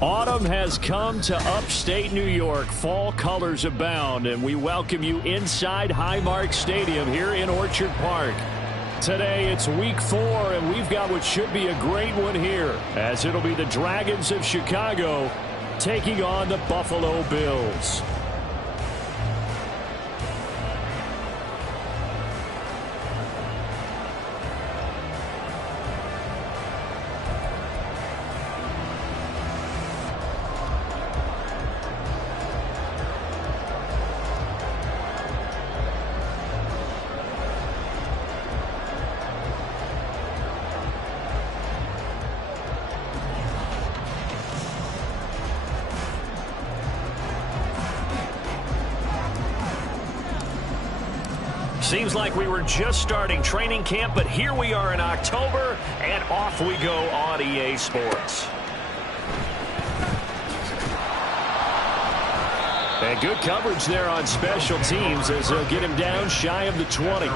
Autumn has come to upstate New York. Fall colors abound, and we welcome you inside Highmark Stadium here in Orchard Park. Today it's week 4, and we've got what should be a great one here, as it'll be the Dragons of Chicago taking on the Buffalo Bills. Seems like we were just starting training camp, but here we are in October, and off we go on EA Sports. And good coverage there on special teams as they'll get him down shy of the 20.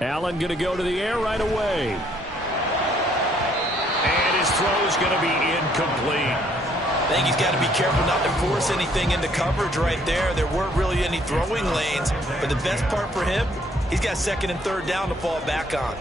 Allen going to go to the air right away. And his throw's going to be incomplete. I think he's got to be careful not to force anything into coverage right there. There weren't really any throwing lanes, but the best part for him, he's got second and third down to fall back on.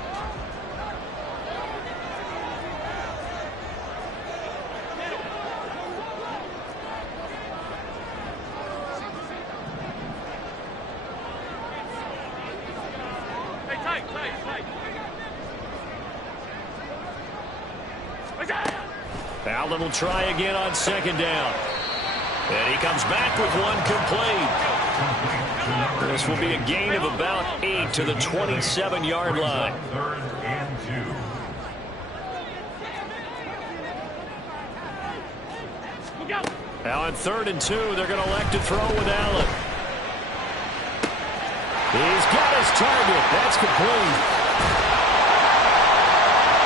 Allen will try again on second down. And he comes back with one complete. This will be a gain of about 8 to the 27-yard line. Now on 3rd and 2, they're going to elect to throw with Allen. He's got his target. That's complete.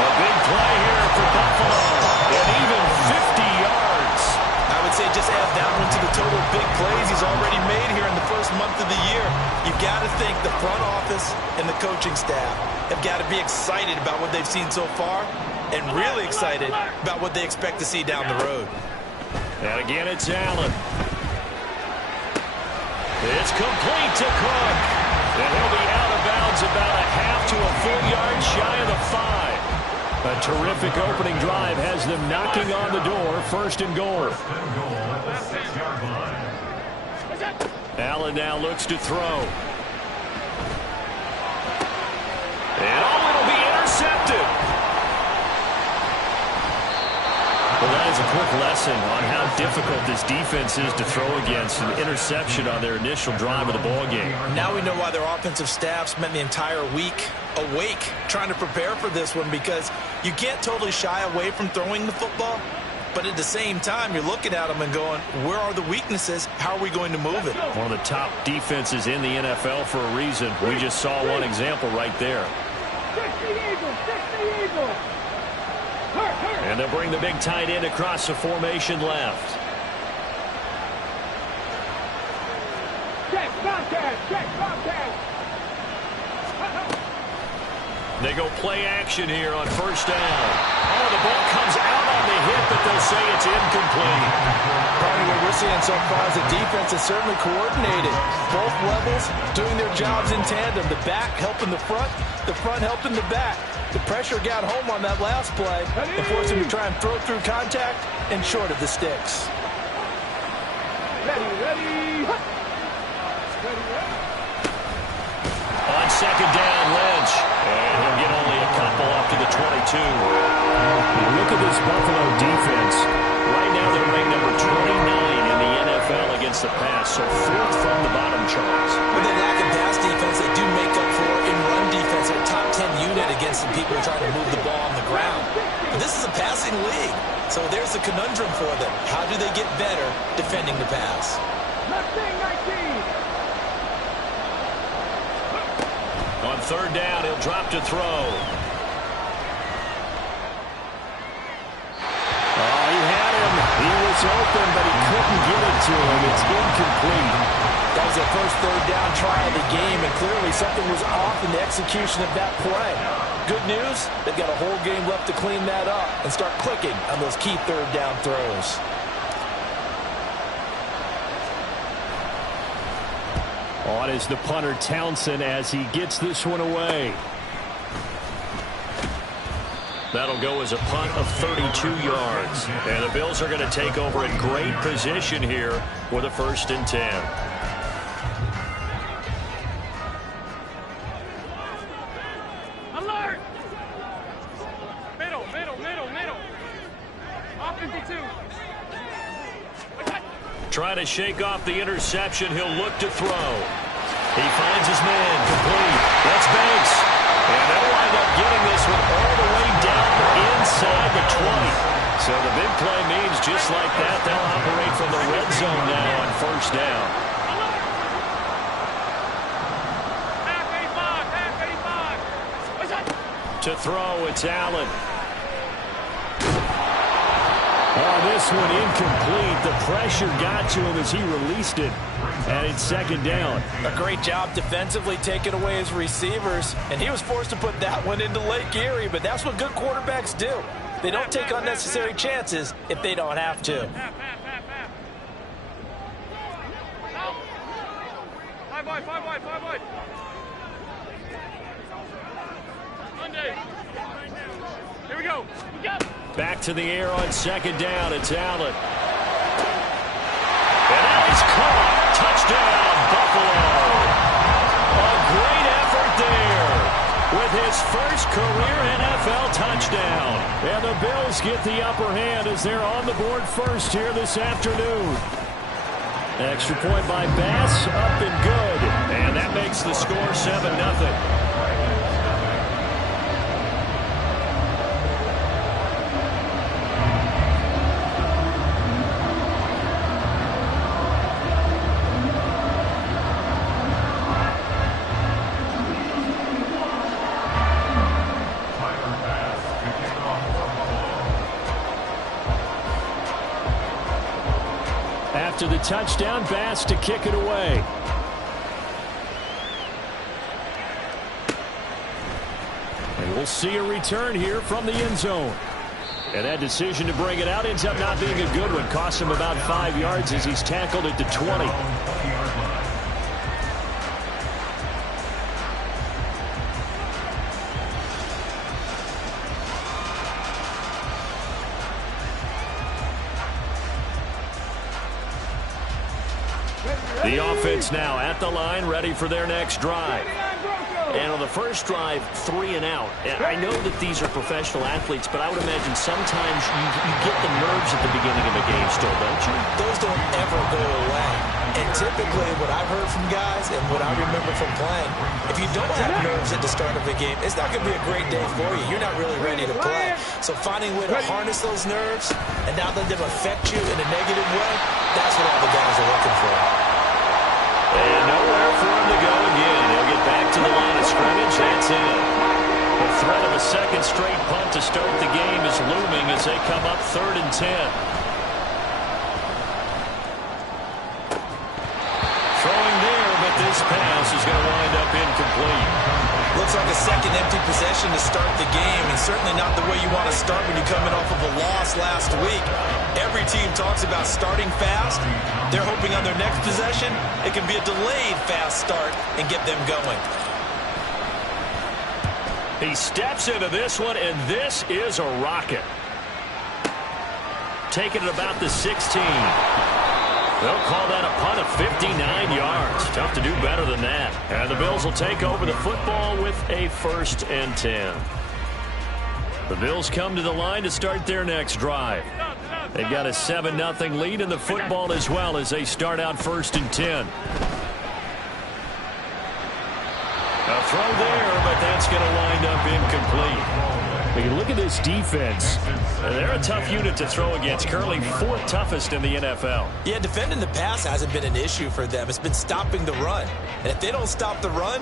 A big play here for Buffalo. And even 50 yards. I would say just add that one to the total big plays he's already made here in the first month of the year. You've got to think the front office and the coaching staff have got to be excited about what they've seen so far and really excited about what they expect to see down the road. And again, it's Allen. It's complete to Cook. And he'll be out of bounds about a half to a full yard shy of the 5. A terrific opening drive has them knocking on the door, 1st and goal. Allen now looks to throw. And it'll be intercepted. Well, that is a quick lesson on how difficult this defense is to throw against. An interception on their initial drive of the ballgame. Now we know why their offensive staff spent the entire week awake trying to prepare for this one, because you can't totally shy away from throwing the football, but at the same time you're looking at them and going, where are the weaknesses? How are we going to move it? One of the top defenses in the NFL for a reason. We just saw one example right there. And they'll bring the big tight end across the formation left. They go play action here on 1st down. Oh, the ball comes out on the hit, but they'll say it's incomplete. Probably what we're seeing so far is the defense is certainly coordinated. Both levels doing their jobs in tandem. The back helping the front helping the back. The pressure got home on that last play and forced him to try and throw through contact and short of the sticks. On 2nd down, Lynch. And he'll get only a couple up to the 22. Look at this Buffalo defense. Right now they're ranked number 29 in the NFL against the pass, so 4th from the bottom charts. When they lack a pass defense, they do passing league. So there's the conundrum for them. How do they get better defending the pass? 19. On third down, he'll drop to throw. Oh, he had him. He was open, but he couldn't get it to him. It's incomplete. That was their first third down try of the game, and clearly something was off in the execution of that play. Good news, they've got a whole game left to clean that up and start clicking on those key third down throws. On is the punter Townsend as he gets this one away. That'll go as a punt of 32 yards. And the Bills are going to take over in great position here with a 1st and 10. Alert! Middle. Offensive 2. Trying to shake off the interception. He'll look to throw. He finds his man. Complete. That's Banks. And they'll wind up getting this one all the way down inside the 20. So the big play means just like that, they'll operate from the red zone now on 1st down. Half 85. To throw, it's Allen. Oh, this one incomplete. The pressure got to him as he released it. And it's 2nd down. A great job defensively taking away his receivers, and he was forced to put that one into Lake Erie, but that's what good quarterbacks do. They don't take unnecessary chances if they don't have to. Half. 5 wide. Monday. Here we go. Back to the air on 2nd down. It's Allen. And that is caught. Touchdown, Buffalo. A great effort there with his first career NFL touchdown. And the Bills get the upper hand as they're on the board first here this afternoon. Extra point by Bass, up and good. And that makes the score 7-0. After the touchdown, Bass to kick it away. And we'll see a return here from the end zone. And that decision to bring it out ends up not being a good one. Costs him about 5 yards as he's tackled at the 20. The offense now at the line, ready for their next drive. And on the first drive, 3 and out. I know that these are professional athletes, but I would imagine sometimes you get the nerves at the beginning of a game still, don't you? Those don't ever go away. And typically what I've heard from guys and what I remember from playing, if you don't have nerves at the start of a game, it's not going to be a great day for you. You're not really ready to play. So finding a way to harness those nerves and not let them affect you in a negative way, that's what all the guys are looking for. And nowhere for him to go again. He'll get back to the line of scrimmage. That's it. The threat of a second straight punt to start the game is looming as they come up 3rd and 10. Throwing there, but this pass is going to wind up incomplete. Looks like a second empty possession to start the game, and certainly not the way you want to start when you're coming off of a loss last week. Every team talks about starting fast. They're hoping on their next possession, it can be a delayed fast start and get them going. He steps into this one, and this is a rocket. Taking it about the 16. They'll call that a punt of 59 yards. Tough to do better than that. And the Bills will take over the football with a 1st and 10. The Bills come to the line to start their next drive. They've got a 7-0 lead in the football as well as they start out 1st and 10. A throw there, but that's going to wind up incomplete. When you look at this defense, they're a tough unit to throw against, currently 4th toughest in the NFL. Yeah, defending the pass hasn't been an issue for them. It's been stopping the run. And if they don't stop the run,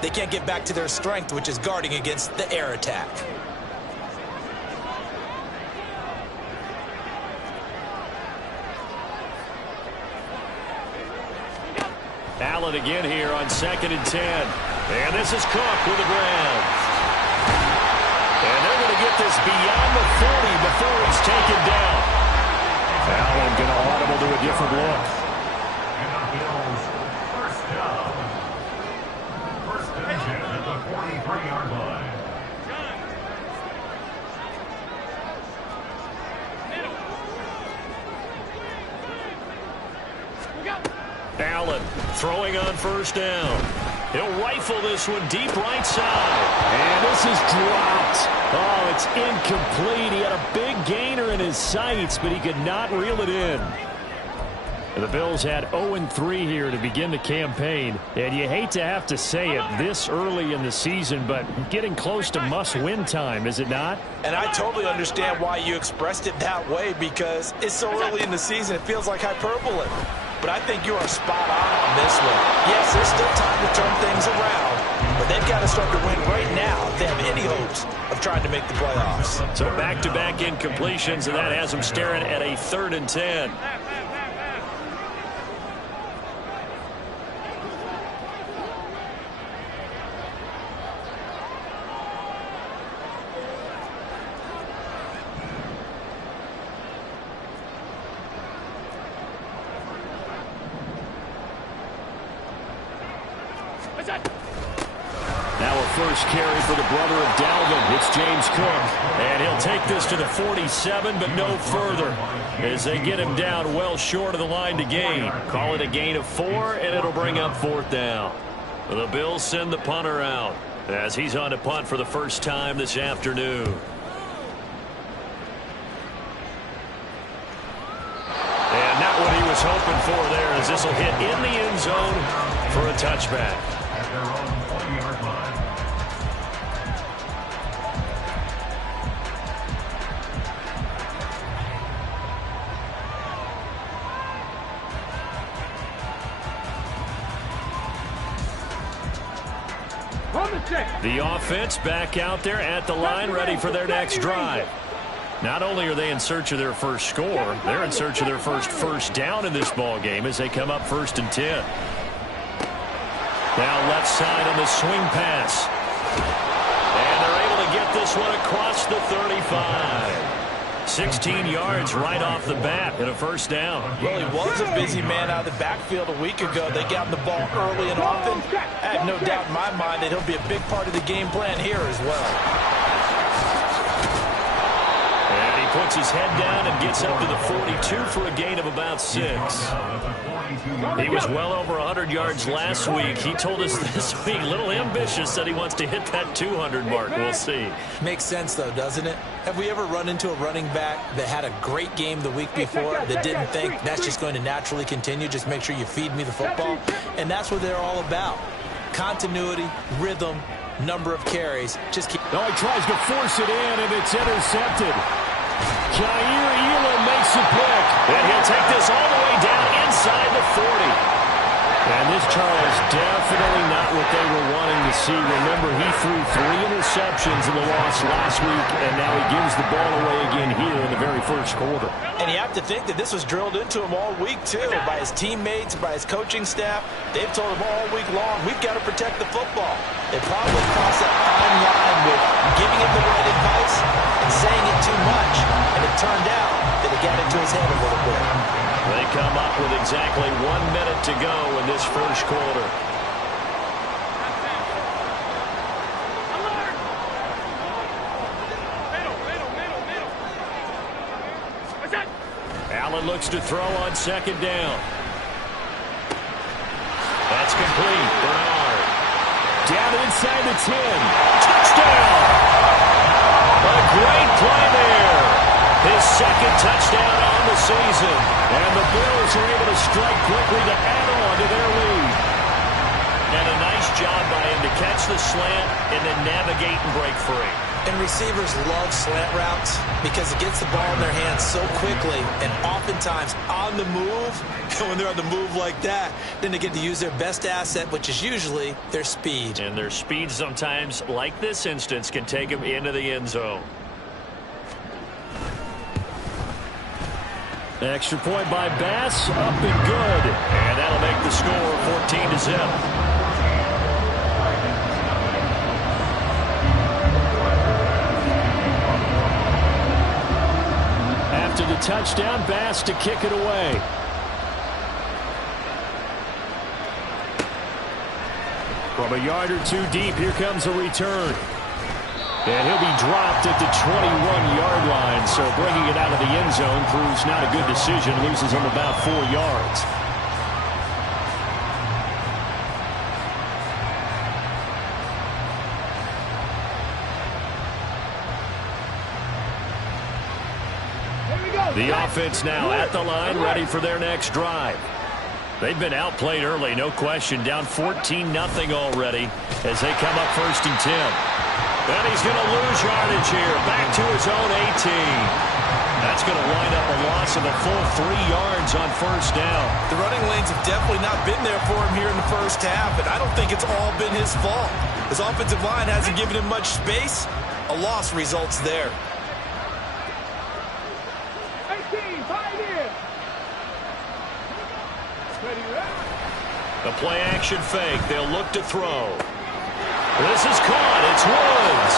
they can't get back to their strength, which is guarding against the air attack. Allen again here on 2nd and 10. And this is Cook with the grab. And they're going to get this beyond the 40 before he's taken down. Allen going to audible to a different look. And the Bills, first down. First and 10 at the 43-yard line. Allen throwing on 1st down. He'll rifle this one deep right side. And this is dropped. Oh, it's incomplete. He had a big gainer in his sights, but he could not reel it in. The Bills had 0-3 here to begin the campaign. And you hate to have to say it this early in the season, but getting close to must-win time, is it not? And I totally understand why you expressed it that way, because it's so early in the season, it feels like hyperbole. But I think you are spot on this one. Yes, there's still time to turn things around, but they've got to start to win right now if they have any hopes of trying to make the playoffs. So back-to-back incompletions, and that has them staring at a 3rd and 10. Now a first carry for the brother of Dalvin. It's James Cook. And he'll take this to the 47, but no further, as they get him down well short of the line to gain. Call it a gain of 4, and it'll bring up 4th down. The Bills send the punter out as he's on to punt for the first time this afternoon. And not what he was hoping for there, as this will hit in the end zone for a touchback. At their own 20-yard line. The offense back out there at the line, ready for their next drive. Not only are they in search of their first score, they're in search of their first down in this ball game as they come up 1st and 10. Now left side on the swing pass. And they're able to get this one across the 35. 16 yards right off the bat and a 1st down. Well, he was a busy man out of the backfield a week ago. They got the ball early and often. I have no doubt in my mind that he'll be a big part of the game plan here as well. And he puts his head down and gets up to the 42 for a gain of about 6. He was well over 100 yards last week. He told us this week, a little ambitious, that he wants to hit that 200 mark. We'll see. Makes sense, though, doesn't it? Have we ever run into a running back that had a great game the week before that didn't think that's just going to naturally continue? Just make sure you feed me the football. And that's what they're all about. Continuity, rhythm, number of carries. Just keep. No, he tries to force it in, and it's intercepted. Jair Elam makes a pick, and he'll take this all the way down inside the 40. And this, Charles, definitely not what they were wanting to see. Remember, he threw 3 interceptions in the loss last week, and now he gives the ball away again here in the very first quarter. And you have to think that this was drilled into him all week, too, by his teammates, by his coaching staff. They've told him all week long, we've got to protect the football. They probably crossed that fine line with giving him the right advice and saying it too much. And it turned out that it got into his head a little bit. They come up with exactly 1 minute to go in this first quarter. Allen looks to throw on 2nd down. That's complete. Bernard. Down inside the 10. Touchdown! A great play there. His 2nd touchdown on the season. And the Bills are able to strike quickly to add on to their lead. And a nice job by him to catch the slant and then navigate and break free. And receivers love slant routes because it gets the ball in their hands so quickly and oftentimes on the move. And when they're on the move like that, then they get to use their best asset, which is usually their speed. And their speed sometimes, like this instance, can take them into the end zone. Extra point by Bass, up and good. And that'll make the score 14-0. After the touchdown, Bass to kick it away. From a yard or two deep, here comes a return. And he'll be dropped at the 21-yard line, so bringing it out of the end zone proves not a good decision. Loses him about 4 yards. The offense now at the line, ready for their next drive. They've been outplayed early, no question. Down 14-0 already as they come up 1st and 10. And he's going to lose yardage here. Back to his own 18. That's going to wind up a loss of a full 3 yards on 1st down. The running lanes have definitely not been there for him here in the first half, and I don't think it's all been his fault. His offensive line hasn't given him much space. A loss results there. The play action fake. They'll look to throw. This is caught. It's Woods.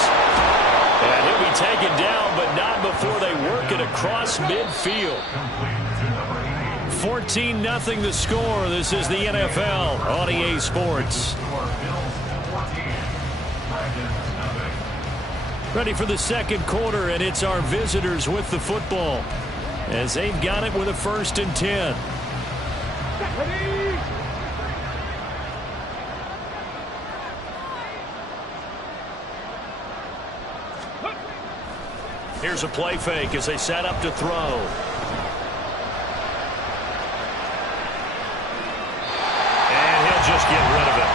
And he'll be taken down, but not before they work it across midfield. 14-0 the score. This is the NFL on EA Sports. Ready for the second quarter, and it's our visitors with the football as they've got it with a 1st and 10. Here's a play fake as they set up to throw. And he'll just get rid of it.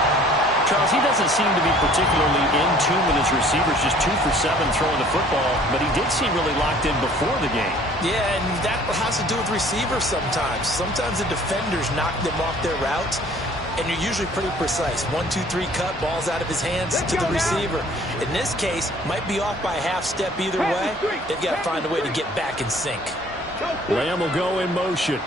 Charles, he doesn't seem to be particularly in tune with his receivers, just 2 for 7 throwing the football, but he did seem really locked in before the game. Yeah, and that has to do with receivers sometimes. Sometimes the defenders knock them off their routes, and you're usually pretty precise. 1, 2, 3 cut, balls out of his hands to the receiver. In this case, might be off by a half step either way. They've got to find a way to get back in sync. Lamb will go in motion.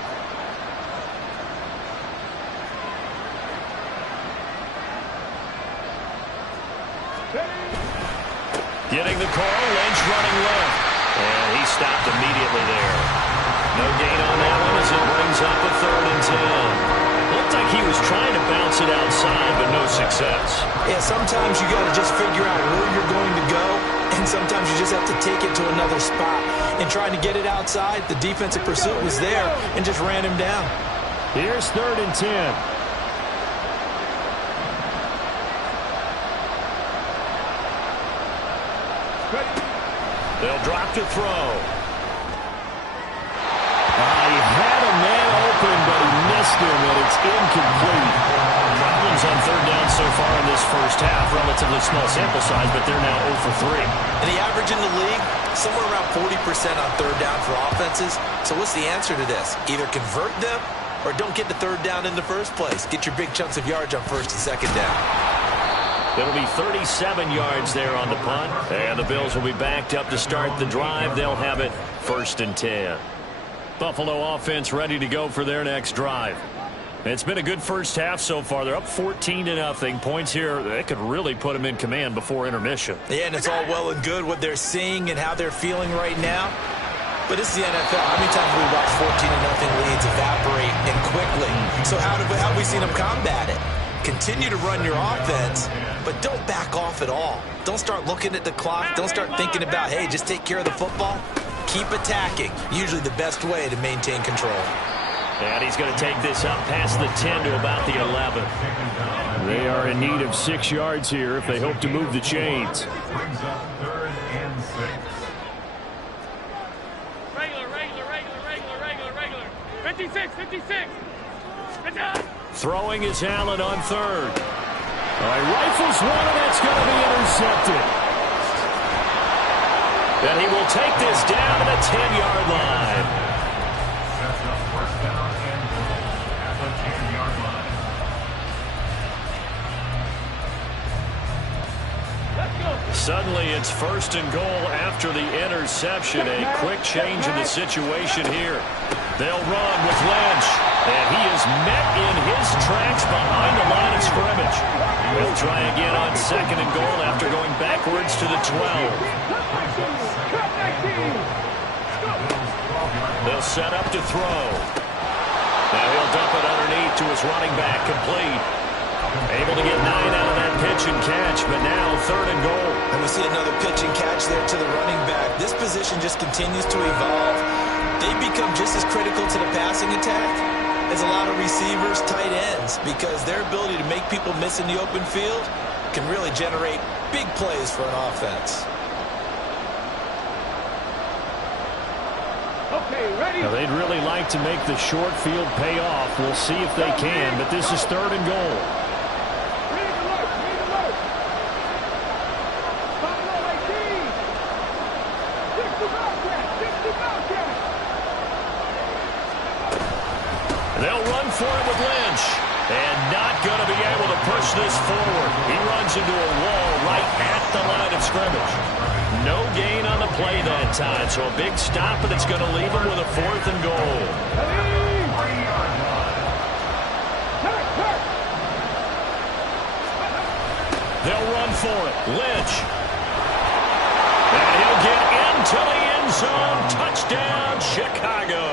Getting the call, Lynch running left. And he stopped immediately there. No gain on that one as it brings up a 3rd and 10. Looked like he was trying to bounce it outside, but no success. Yeah, sometimes you got to just figure out where you're going to go, and sometimes you just have to take it to another spot. And trying to get it outside, the defensive pursuit was there and just ran him down. Here's 3rd and 10. They'll drop to throw. He had a man open, but he missed him, and it's incomplete. Problems on 3rd down so far in this first half. Relatively small sample size, but they're now 0 for 3. And the average in the league, somewhere around 40% on 3rd down for offenses. So what's the answer to this? Either convert them or don't get the 3rd down in the first place. Get your big chunks of yards on 1st and 2nd down. It'll be 37 yards there on the punt. And the Bills will be backed up to start the drive. They'll have it 1st and 10. Buffalo offense ready to go for their next drive. It's been a good first half so far. They're up 14-0. Points here, they could really put them in command before intermission. Yeah, and it's all well and good what they're seeing and how they're feeling right now. But this is the NFL. How many times have we watched 14-0 leads evaporate and quickly? So how have we seen them combat it? Continue to run your offense, but don't back off at all. Don't start looking at the clock. Don't start thinking about, hey, just take care of the football. Keep attacking. Usually the best way to maintain control. And he's going to take this up past the 10 to about the 11. They are in need of 6 yards here if they hope to move the chains. Brings up 3rd and 6. Regular. 56. Good job. Throwing is Allen on 3rd. All right, rifles one, and that's going to be intercepted. And he will take this down to the 10-yard line. That's the first down and goal at the 10-yard line. Suddenly it's first and goal after the interception. A quick change in the situation here. They'll run with Lynch. And he is met in his tracks behind the line of scrimmage. They'll try again on second and goal after going backwards to the 12. They'll set up to throw. Now he'll dump it underneath to his running back, complete. Able to get 9 out of that pitch and catch, but now third and goal. And we see another pitch and catch there to the running back. This position just continues to evolve. They become just as critical to the passing attack as a lot of receivers, tight ends, because their ability to make people miss in the open field can really generate big plays for an offense. Okay, ready? Now they'd really like to make the short field pay off. We'll see if they can, but this is third and goal. Ready to work, ready to work. Follow like these. 60 Bobcat, 60 Bobcat. They'll run for it with Lynch. And not going to be able to push this forward. He runs into a wall right at the line of scrimmage. No gain on the play that time, so a big stop, and it's going to leave him with a fourth and goal. They'll run for it. Lynch. And he'll get into the end zone. Touchdown, Chicago.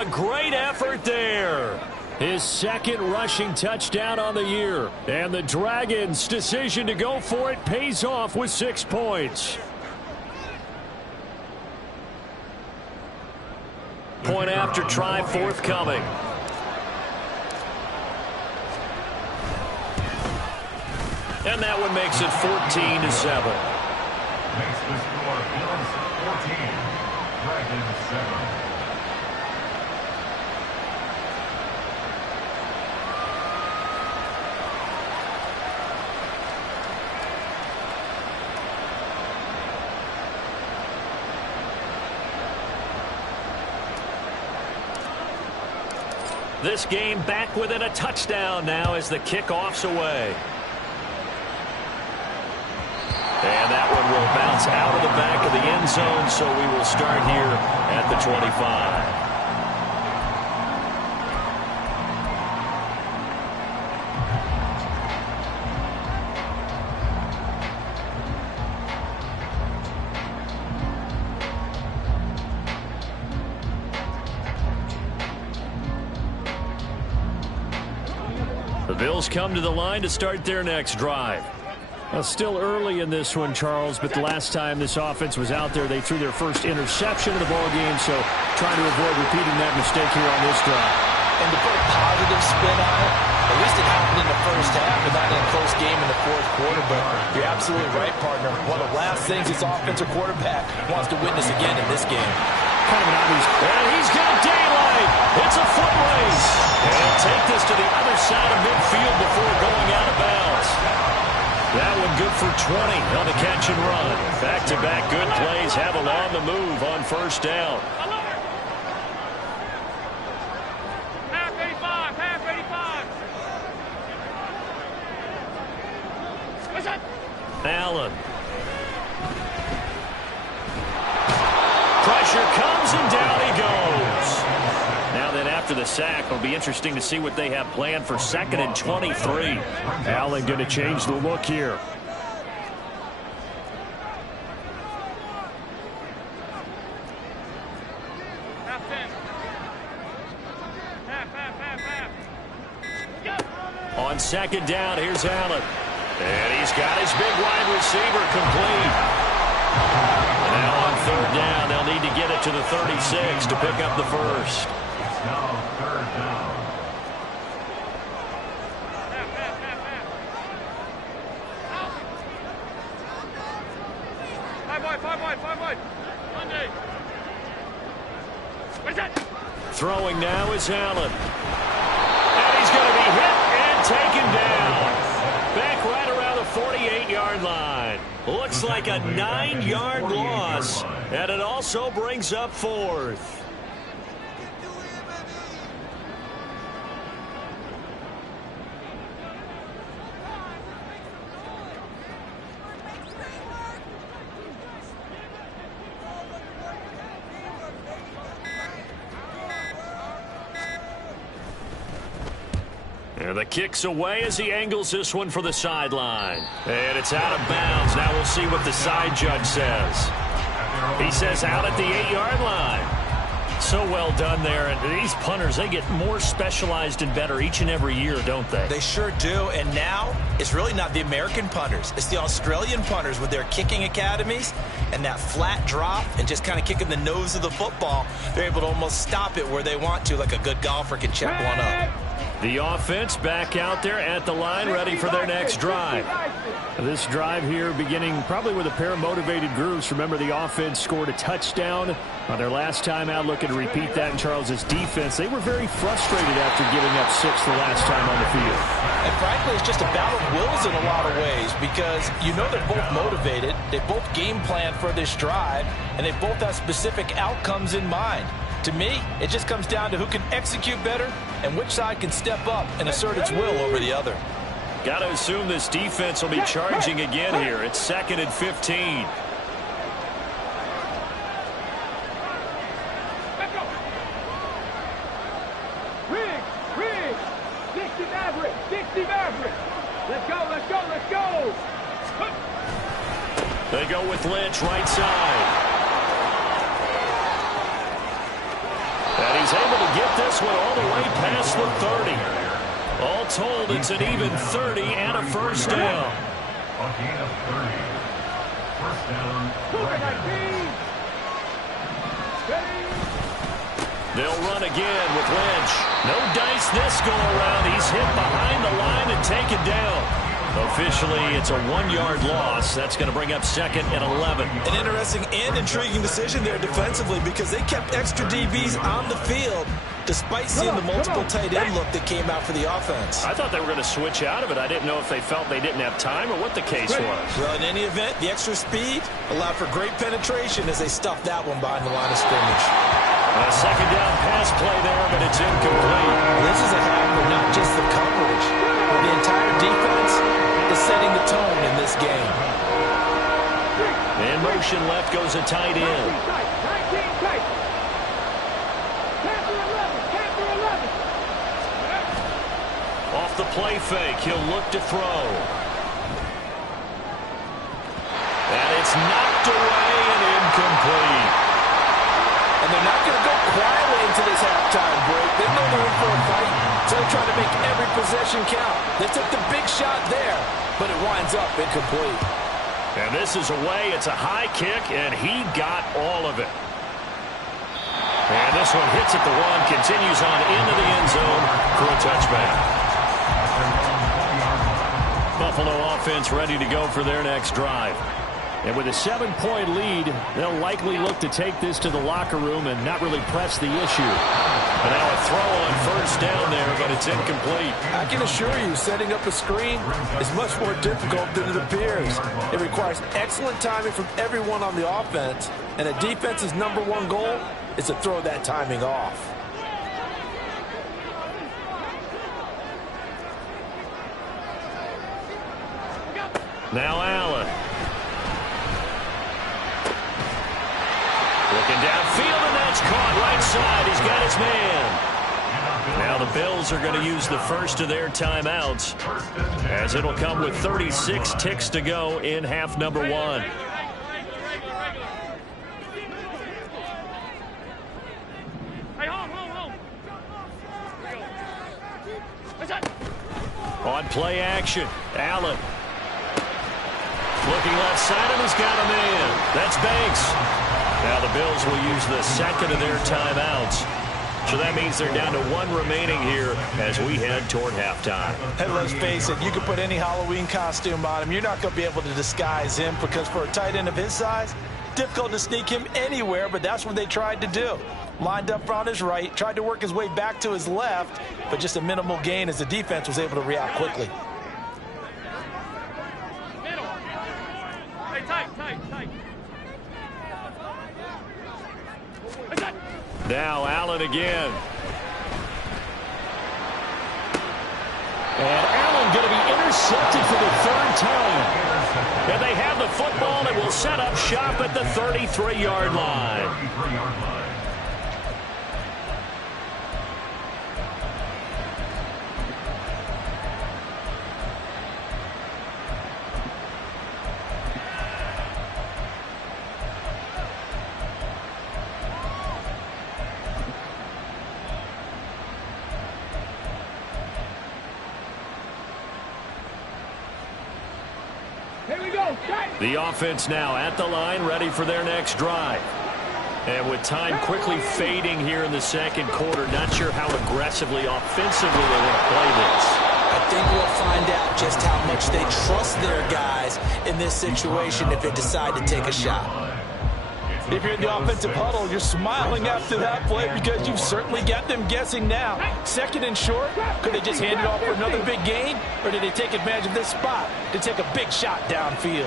A great effort there. His second rushing touchdown on the year. And the Dragons' decision to go for it pays off with 6 points. Point after try forthcoming. And that one makes it 14-7. Makes the score Bills 14, Dragons 7. This game back within a touchdown now as the kickoff's away. And that one will bounce out of the back of the end zone, so we will start here at the 25. The Bills come to the line to start their next drive. Well, still early in this one, Charles, but the last time this offense was out there, they threw their first interception of the ballgame, so trying to avoid repeating that mistake here on this drive. And to put a positive spin on it, at least it happened in the first half and not in a close game in the fourth quarter, but you're absolutely right, partner. One of the last things this offensive quarterback wants to witness again in this game. Kind of an obvious. And he's got daylight. It's a foot race. And he'll take this to the other side of midfield before going out of bounds. That one good for 20 on the catch and run. Back-to-back good plays have him on the move on first down. Half 85, half 85. What's that? Allen. Pressure comes and down he goes. Now then, after the sack, it'll be interesting to see what they have planned for 2nd and 23. Allen going to change the look here. Half 10. Half. Go. On 2nd down, here's Allen. And he's got his big wide receiver complete. Now on 3rd down, they'll need to get it to the 36 to pick up the first. It's now 3rd down. Five wide. Monday. What's that? Throwing now is Allen. And he's going to be hit and taken down. Back right around the 48-yard line. Looks like a 9-yard loss, and it also brings up 4th. And the kick's away as he angles this one for the sideline. And it's out of bounds. Now we'll see what the side judge says. He says out at the 8-yard line. So well done there. And these punters, they get more specialized and better each and every year, don't they? They sure do. And now it's really not the American punters. It's the Australian punters with their kicking academies and that flat drop and just kind of kicking the nose of the football. They're able to almost stop it where they want to, like a good golfer can check one up. The offense back out there at the line, ready for their next drive. This drive here beginning probably with a pair of motivated groups. Remember, the offense scored a touchdown on their last time out. Looking to repeat that in Charles's defense. They were very frustrated after giving up 6 the last time on the field. And frankly, it's just a battle of wills in a lot of ways because you know they're both motivated. They both game plan for this drive, and they both have specific outcomes in mind. To me, it just comes down to who can execute better and which side can step up and assert its will over the other. Got to assume this defense will be charging again here. It's 2nd and 15. Riggs, 60 Maverick. Let's go. They go with Lynch, right side. And he's able to get this one all the way past the 30. All told, it's an even 30 and a first down. A gain of 30. First down. They'll run again with Lynch. No dice this go around. He's hit behind the line and taken down. Officially, it's a 1-yard loss. That's going to bring up 2nd and 11. An interesting and intriguing decision there defensively because they kept extra DBs on the field despite seeing the multiple tight end look that came out for the offense. I thought they were going to switch out of it. I didn't know if they felt they didn't have time or what the case was. Well, in any event, the extra speed allowed for great penetration as they stuffed that one behind the line of scrimmage. A second down pass play there, but it's incomplete. This is a half for not just the coverage, but the entire defense is setting the tone in this game. In motion left goes a tight end. Off the play fake, he'll look to throw. And it's knocked away and incomplete. And they're not going to go quietly into this halftime break. They know they're in for a fight, so they're trying to make every possession count. They took the big shot there, but it winds up incomplete. And this is away. It's a high kick, and he got all of it. And this one hits at the 1, continues on into the end zone for a touchback. Buffalo offense ready to go for their next drive. And with a 7-point lead, they'll likely look to take this to the locker room and not really press the issue. But now a throw on first down there, but it's incomplete. I can assure you, setting up a screen is much more difficult than it appears. It requires excellent timing from everyone on the offense, and a defense's #1 goal is to throw that timing off. Now Allen. Looking downfield, and that's caught right side. He's got his man. Now the Bills are going to use the first of their timeouts, as it'll come with 36 ticks to go in half number 1. On play action, Allen. Looking left side, and he's got a man. That's Banks. Now the Bills will use the second of their timeouts. So that means they're down to 1 remaining here as we head toward halftime. And let's face it, you can put any Halloween costume on him. You're not going to be able to disguise him because for a tight end of his size, difficult to sneak him anywhere, but that's what they tried to do. Lined up on his right, tried to work his way back to his left, but just a minimal gain as the defense was able to react quickly. Now Allen again. And Allen going to be intercepted for the third time. And they have the football and will set up shop at the 33-yard line. The offense now at the line, ready for their next drive. And with time quickly fading here in the second quarter, not sure how aggressively, offensively they want to play this. I think we'll find out just how much they trust their guys in this situation if they decide to take a shot. If you're in the offensive huddle, you're smiling after that play because you've certainly got them guessing now. Second and short, could they just hand it off for another big gain? Or did they take advantage of this spot to take a big shot downfield?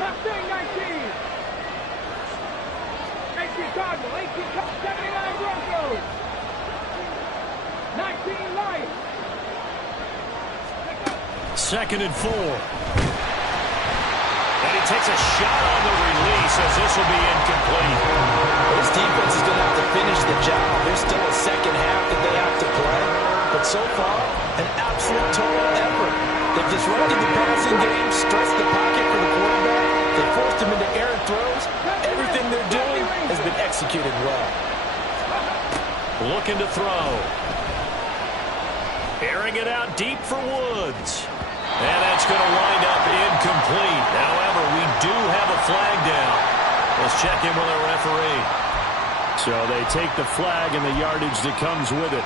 Mustang 19. 18 Cardinal, 18 79 Broncos. 19 Lions. Second and 4. And he takes a shot on the release as this will be incomplete. This defense is going to have to finish the job. There's still a second half that they have to play. But so far, an absolute total effort. They've disrupted the passing game, stretched the pocket for the quarterback. They forced him into errant throws. Everything they're doing has been executed well. Looking to throw. Airing it out deep for Woods. And that's going to wind up incomplete. However, we do have a flag down. Let's check in with our referee. So they take the flag and the yardage that comes with it.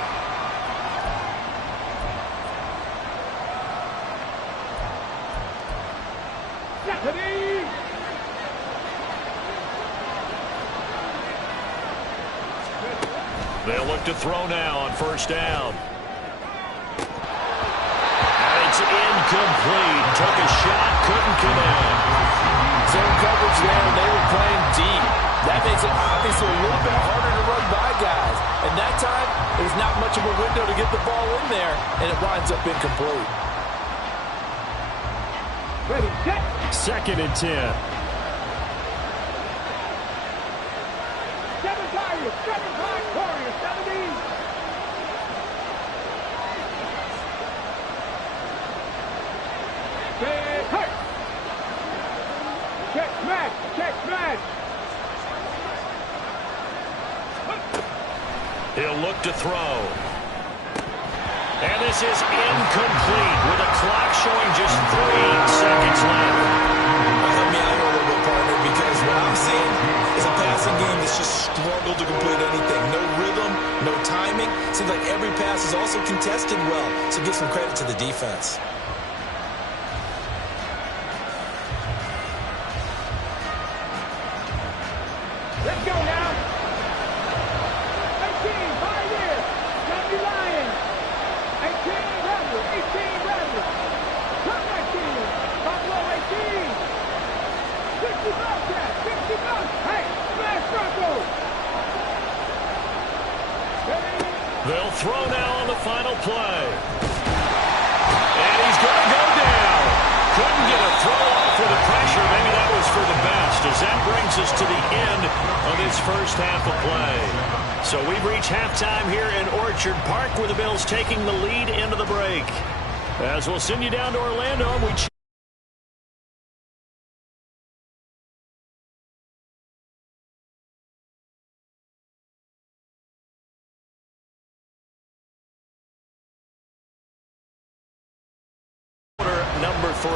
They'll look to throw now on first down. It's incomplete. Took a shot, couldn't connect. Zone coverage there, and they were playing deep. That makes it obviously a little bit harder to run by guys. And that time, there's not much of a window to get the ball in there, and it winds up incomplete. Ready, set. Second and 10. 7 Tigers, 7 Warriors, 70. Check match. He'll look to throw. And this is incomplete with a clock showing just 3 seconds left. Help me out here a little bit, partner, because what I'm seeing is a passing game that's just struggled to complete anything. No rhythm, no timing. Seems like every pass is also contested well, so give some credit to the defense. Let's go now. 18, 5 years. W Lions. 18, Rebel. 18, Rebel. Top 19. Buffalo 18. 60 Bobcats. 60 Bobcats. Hey, smash Broncos. They'll throw now on the final play. And he's going to go down. Couldn't get a throw off with the pressure. Maybe that was for the best, as that brings us to the end of this first half of play. So we've reached halftime here in Orchard Park, with the Bills taking the lead into the break. As we'll send you down to Orlando, we number 3.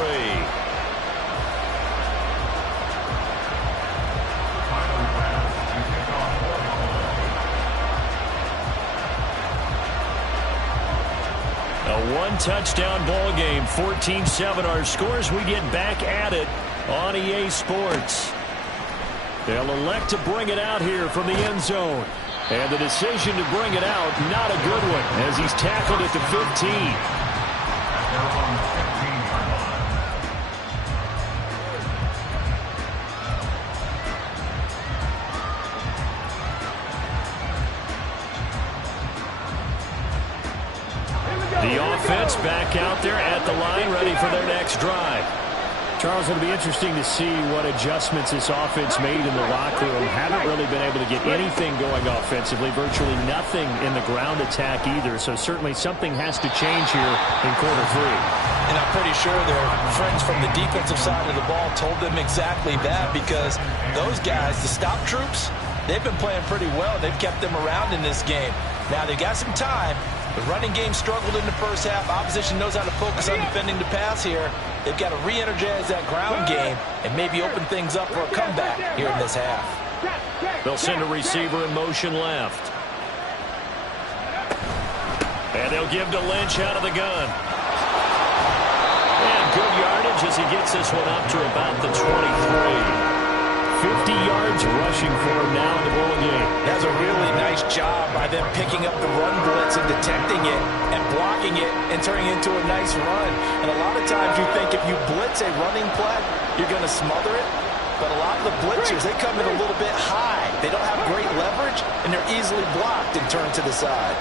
A one-touchdown ball game, 14-7 our scores. We get back at it on EA Sports. They'll elect to bring it out here from the end zone. And the decision to bring it out, not a good one, as he's tackled at the 15. offense back out there at the line, ready for their next drive. Charles, it'll be interesting to see what adjustments this offense made in the locker room. Haven't really been able to get anything going offensively, virtually nothing in the ground attack either. So certainly something has to change here in quarter three. And I'm pretty sure their friends from the defensive side of the ball told them exactly that, because those guys, the stop troops, they've been playing pretty well. They've kept them around in this game. Now they've got some time. The running game struggled in the first half. Opposition knows how to focus on defending the pass here. They've got to re-energize that ground game and maybe open things up for a comeback here in this half. They'll send a receiver in motion left. And they'll give to Lynch out of the gun. And good yardage as he gets this one up to about the 23. 50 yards rushing for him now in the ball game. That's a really nice job by them picking up the run blitz and detecting it and blocking it and turning it into a nice run. And a lot of times you think if you blitz a running play, you're going to smother it. But a lot of the blitzers, they come in a little bit high. They don't have great leverage, and they're easily blocked and turned to the side.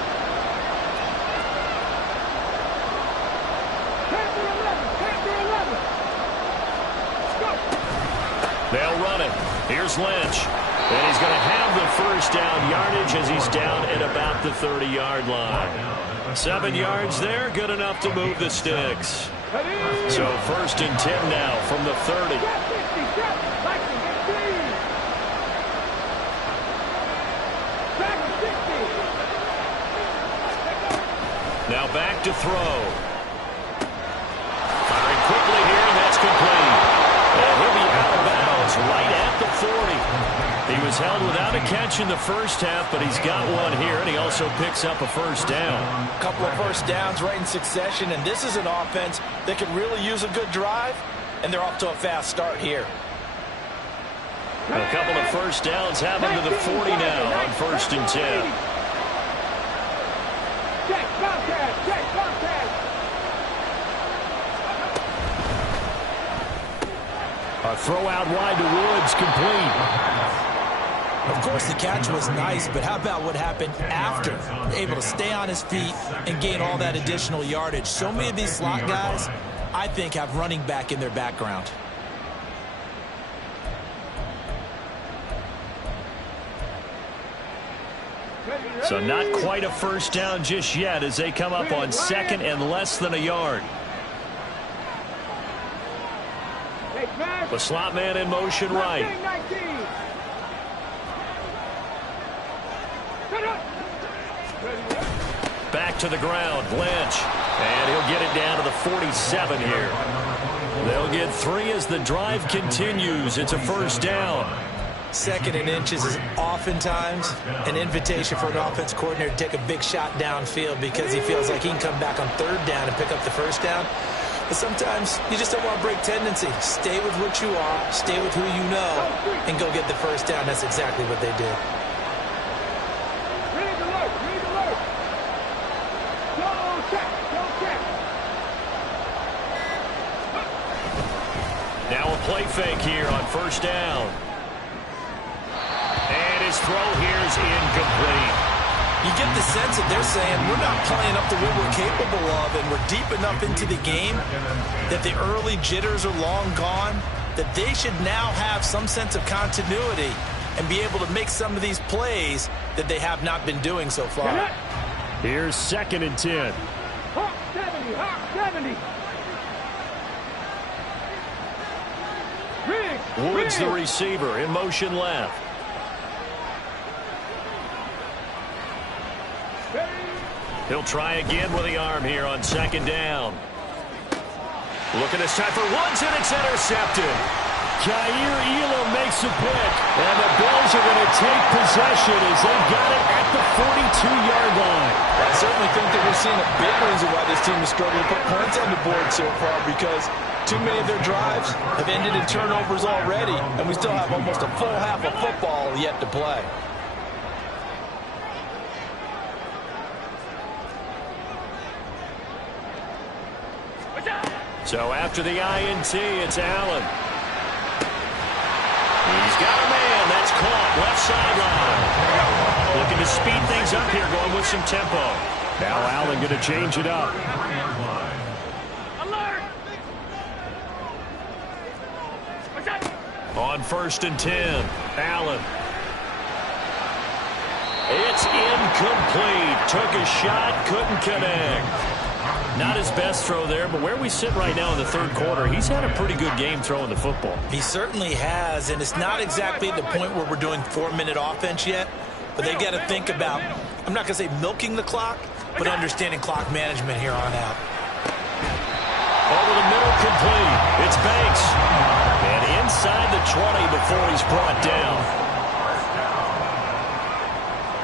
They'll run it. Here's Lynch. And he's going to have the first down yardage as he's down at about the 30-yard line. 7 yards there, good enough to move the sticks. So 1st and 10 now from the 30. Now back to throw. Firing quickly here, and that's complete. And he'll be out of bounds right at the 40. He was held without a catch in the first half, but he's got one here, and he also picks up a first down. A couple of first downs right in succession, and this is an offense that could really use a good drive, and they're off to a fast start here. A couple of first downs have him to the 40 now on 1st and 10. A throw out wide to Woods, complete. Of course, the catch was nice, but how about what happened after? Able to stay on his feet and gain all that additional yardage. So many of these slot guys, I think, have running back in their background. So not quite a first down just yet as they come up on 2nd and less than a yard. The slot man in motion right. Back to the ground, Lynch. And he'll get it down to the 47 here. They'll get 3 as the drive continues. It's a first down. 2nd and inches is oftentimes an invitation for an offense coordinator to take a big shot downfield because he feels like he can come back on 3rd down and pick up the first down. But sometimes you just don't want to break tendency. Stay with what you are, stay with who you know, and go get the first down. That's exactly what they did. Now a play fake here on 1st down. And his throw here is incomplete. You get the sense that they're saying we're not playing up to what we're capable of, and we're deep enough into the game that the early jitters are long gone, that they should now have some sense of continuity and be able to make some of these plays that they have not been doing so far. Here's 2nd and 10. Hawk 70, Hawk 70. Woods the receiver in motion left. He'll try again with the arm here on 2nd down. Looking this time for Woods, and it's intercepted. Jair Elam makes a pick, and the Bills are going to take possession as they've got it at the 42-yard line. I certainly think that we're seeing a big reason why this team is struggling to put points on the board so far, because too many of their drives have ended in turnovers already, and we still have almost a full half of football yet to play. So after the INT, it's Allen. He's got a man. That's caught left sideline. Looking to speed things up here, going with some tempo. Now Allen going to change it up. On 1st and 10, Allen. It's incomplete. Took a shot, couldn't connect. Not his best throw there, but where we sit right now in the third quarter, he's had a pretty good game throwing the football. He certainly has, and it's not exactly at the point where we're doing 4-minute offense yet, but they've got to think about, I'm not going to say milking the clock, but understanding clock management here on out. Over the middle, complete. It's Banks. And inside the 20 before he's brought down.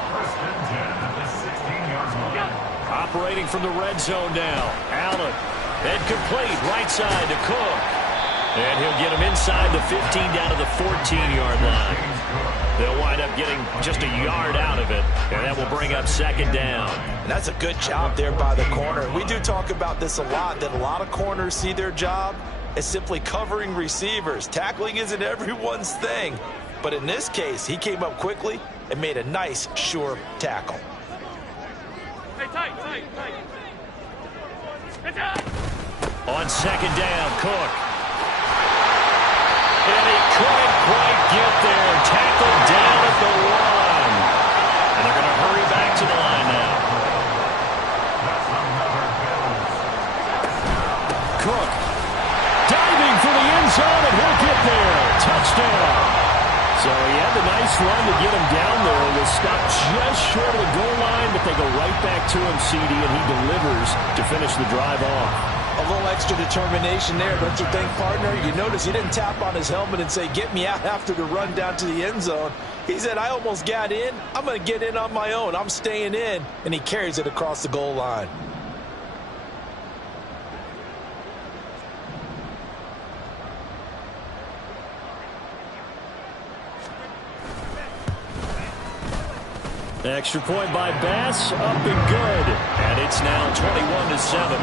First and 10 at the 16-yard line. Operating from the red zone now. Allen. And complete. Right side to Cook. And he'll get him inside the 15 down to the 14-yard line. They'll wind up getting just a yard out of it. And that will bring up 2nd down. And that's a good job there by the corner. We do talk about this a lot, that a lot of corners see their job as simply covering receivers. Tackling isn't everyone's thing. But in this case, he came up quickly and made a nice, sure tackle. Hey, tight. On 2nd down, Cook. And he couldn't quite get there. Tackled down at the 1. And they're going to hurry back to the line now. Cook diving for the end zone, and he'll get there. Touchdown. So he had the nice run to get him down there. Was stopped just short of the goal line, but they go right back to him, CD, and he delivers to finish the drive off. A little extra determination there, don't you think, partner? You notice he didn't tap on his helmet and say, get me out after the run down to the end zone. He said, I almost got in. I'm going to get in on my own. I'm staying in. And he carries it across the goal line. Extra point by Bass, up and good. And it's now 21-7.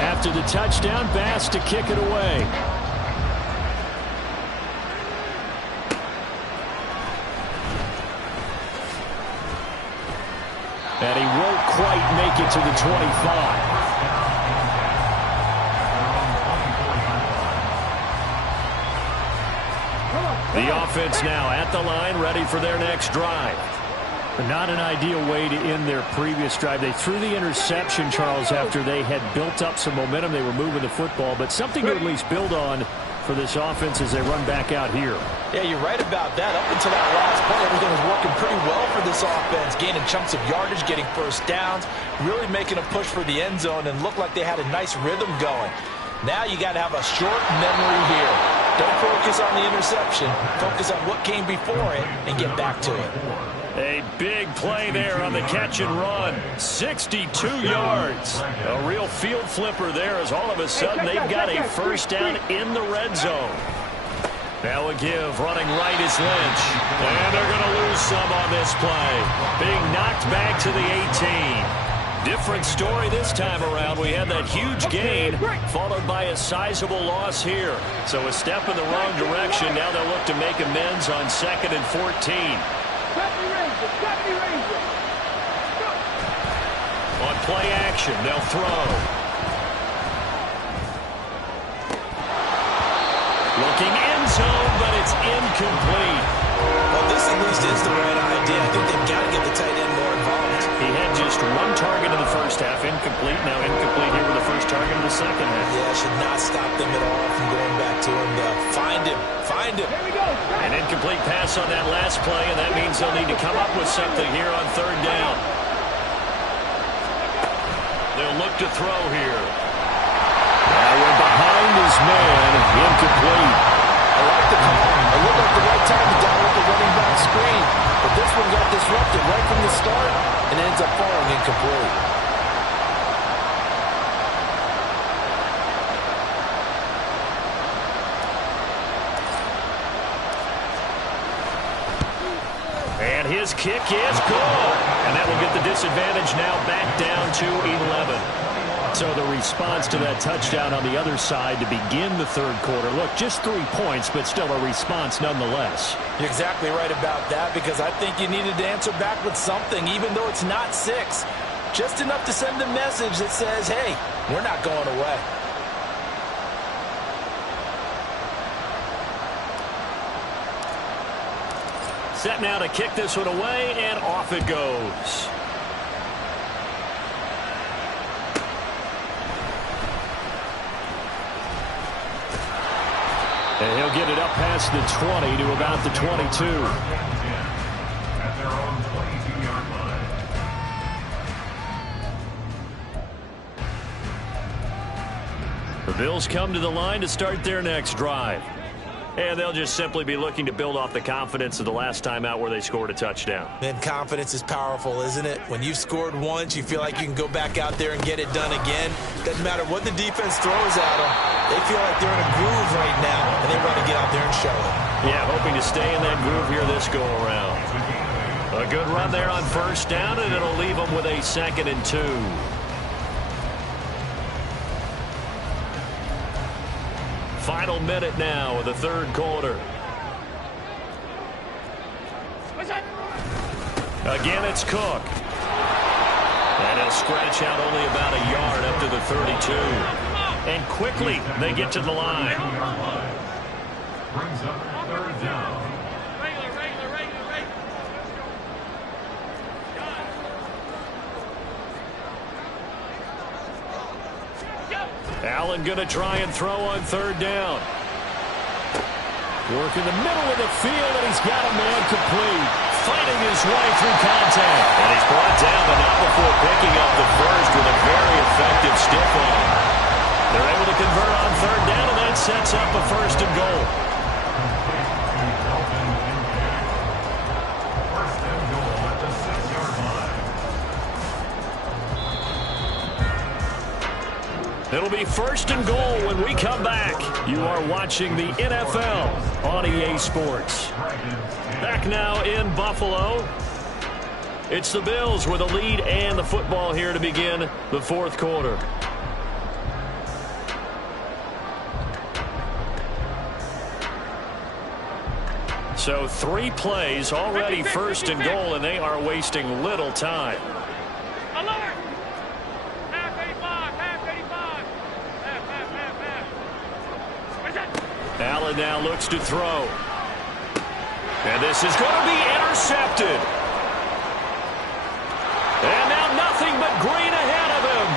After the touchdown, Bass to kick it away. And he won't quite make it to the 25. The offense now at the line, ready for their next drive. But not an ideal way to end their previous drive. They threw the interception, Charles, after they had built up some momentum. They were moving the football, but something to at least build on for this offense as they run back out here. Yeah, you're right about that. Up until that last play, everything was working pretty well for this offense, gaining chunks of yardage, getting first downs, really making a push for the end zone, and looked like they had a nice rhythm going. Now you got to have a short memory here. Don't focus on the interception. Focus on what came before it and get back to it. A big play there on the catch and run. 62 yards. A real field flipper there as all of a sudden they've got a first down in the red zone. Now a give, running right is Lynch. And they're going to lose some on this play. Being knocked back to the 18. Different story this time around. We had that huge gain followed by a sizable loss here. So a step in the wrong direction. Now they'll look to make amends on 2nd and 14. On play action, they'll throw. Looking end zone, but it's incomplete. Well, this at least is the right idea. I think they've got to get the tight end more involved. He had just one target in the first half, incomplete. Now incomplete here with the first target in the second half. Yeah, should not stop them at all from going back to him. Find him. Find him. An incomplete pass on that last play, and that means they'll need to come up with something here on 3rd down. They'll look to throw here. Now we're behind his man, incomplete. I like the call. It looked like the right time to dial up the running back screen. But this one got disrupted right from the start and ends up falling incomplete. And his kick is good. And that will get the disadvantage now back down to 11. So the response to that touchdown on the other side to begin the third quarter. Look, just 3 points, but still a response nonetheless. You're exactly right about that, because I think you needed to answer back with something, even though it's not 6. Just enough to send a message that says, hey, we're not going away. Set now to kick this one away, and off it goes. And he'll get it up past the 20 to about the 22. At their own 22-yard line. The Bills come to the line to start their next drive. And they'll just simply be looking to build off the confidence of the last time out where they scored a touchdown. And confidence is powerful, isn't it? When you've scored once, you feel like you can go back out there and get it done again. Doesn't matter what the defense throws at them. They feel like they're in a groove right now, and they want to get out there and show it. Yeah, hoping to stay in that groove here this go-around. A good run there on first down, and it'll leave them with a 2nd and 2. Final minute now of the third quarter. Again, it's Cook. And he'll scratch out only about a yard up to the 32. And quickly, they get to the line. Brings up third down. Allen going to try and throw on third down. Work in the middle of the field, and he's got a man complete. Fighting his way through contact. And he's brought down, but not before picking up the first with a very effective stiff arm. They're able to convert on third down, and that sets up a 1st and goal. First and goal at the 6-yard line. It'll be 1st and goal when we come back. You are watching the NFL on EA Sports. Back now in Buffalo. It's the Bills with a lead and the football here to begin the fourth quarter. So 3 plays already 1st and goal, and they are wasting little time. Allen now looks to throw. And this is going to be intercepted. And now nothing but green ahead of him.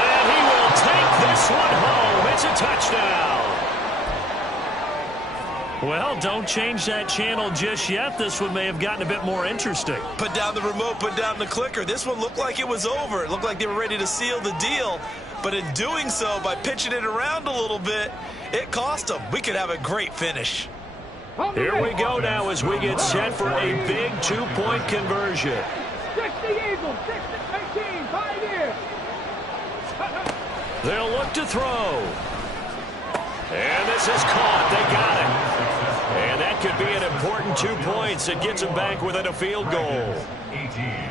And he will take this one home. It's a touchdown. Well, don't change that channel just yet. This one may have gotten a bit more interesting. Put down the remote, put down the clicker. This one looked like it was over. It looked like they were ready to seal the deal. But in doing so, by pitching it around a little bit, it cost them. We could have a great finish. Here we go now as we get set for a big 2-point conversion. 60 Eagles, 6-18, 5 years. They'll look to throw. And this is caught. They got it. And that could be an important 2 points. It gets them back within a field goal. 18.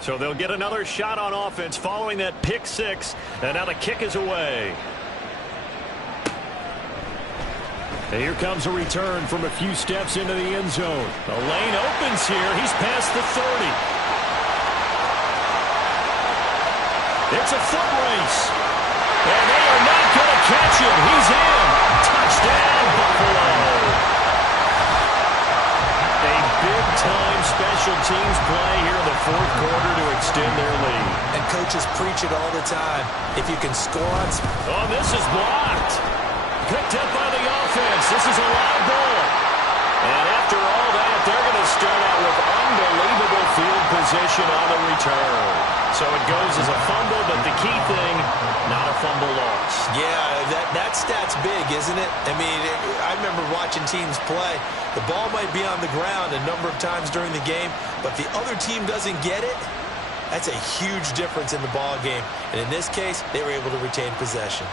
So they'll get another shot on offense following that pick 6. And now the kick is away. And here comes a return from a few steps into the end zone. The lane opens here. He's past the 30. It's a foot race. And they are not going to catch him. He's in. Touchdown, Buffalo. A big-time special teams play here in the fourth quarter to extend their lead. And coaches preach it all the time. If you can score on... Oh, this is blocked. Picked up by the offense. This is a live ball. And after all that, they're going to start out with unbelievable field position on the return. So it goes as a fumble, but the key thing, not a fumble loss. Yeah, that stat's big, isn't it? I mean, I remember watching teams play. The ball might be on the ground a number of times during the game, but if the other team doesn't get it, That's a huge difference in the ball game. And in this case, they were able to retain possession.